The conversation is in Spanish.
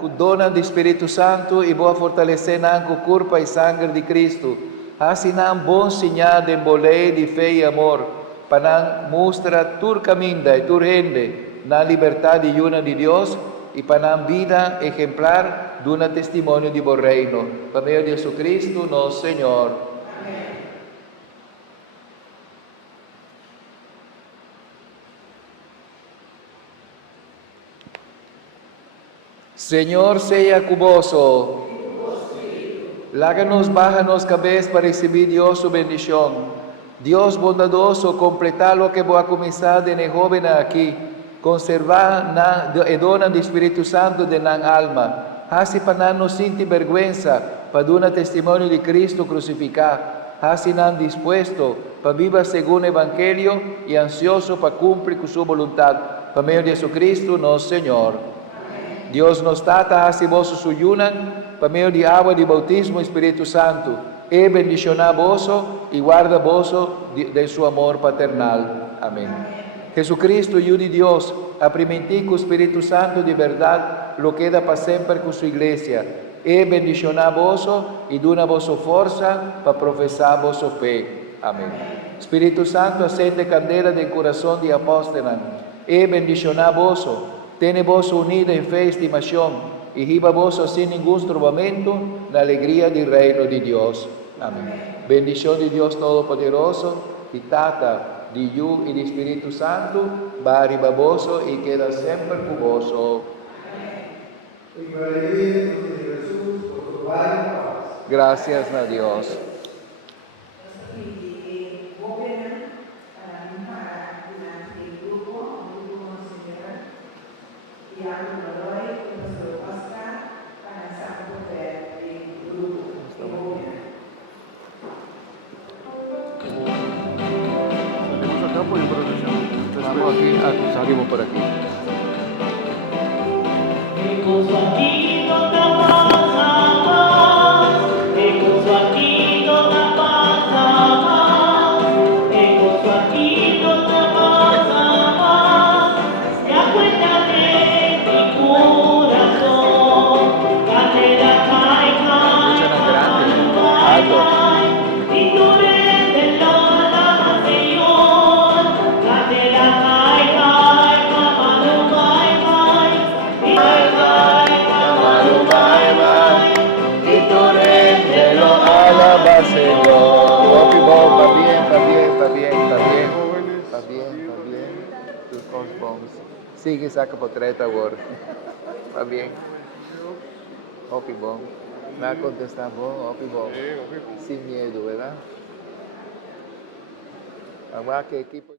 Cu dona do Espírito Santo e boa fortalecer com o corpo e sangue de Cristo. Assim um bom sinal de bolé de fé e amor, para mostrar tur caminho e tur rende na liberdade e una de Deus e para vida exemplar de um testemunho de bom reino. Por meio de Jesus Cristo, nosso Senhor. Senhor, seja cuboso. Láganos, bájanos cabeza para recibir Dios su bendición. Dios bondadoso, completar lo que voy a comenzar de joven aquí. Conservar e dona do Espírito Santo de nan alma. Assim para não sentir vergüenza, para dar testemunho de Cristo crucificado. Assim não dispuesto para viver segundo o Evangelho e ansioso para cumprir com sua vontade. Por meio de Jesus Cristo, nosso Senhor. Dios nos trata así vos suyunan, por medio de agua de bautismo Espíritu Santo, e bendiciona vos y guarda vos de su amor paternal. Amén. Jesucristo, Hijo de Dios, aprimentí con Espíritu Santo de verdad, lo queda para siempre con su iglesia, e bendiciona vos y dona vos fuerza para profesar vos fe. Amén. Espíritu Santo, acende candela del corazón de apóstolan, e bendiciona vos. Tiene vos unida en fe y estimación, y giva vos sin ningún turbamento la alegría del reino de Dios. Amén. Bendición de Dios Todopoderoso, y Tata, de Hijo y de Espíritu Santo, va arriba vos y queda siempre con vos. Gracias a Dios. Salimos acá por introducción. Vamos aquí, salimos por aquí. Sigue, saca por 30 agora. Está bem? Ok, bom. Vai contestar bom, ok, bom. Sem medo, verdade? Agora que equipe...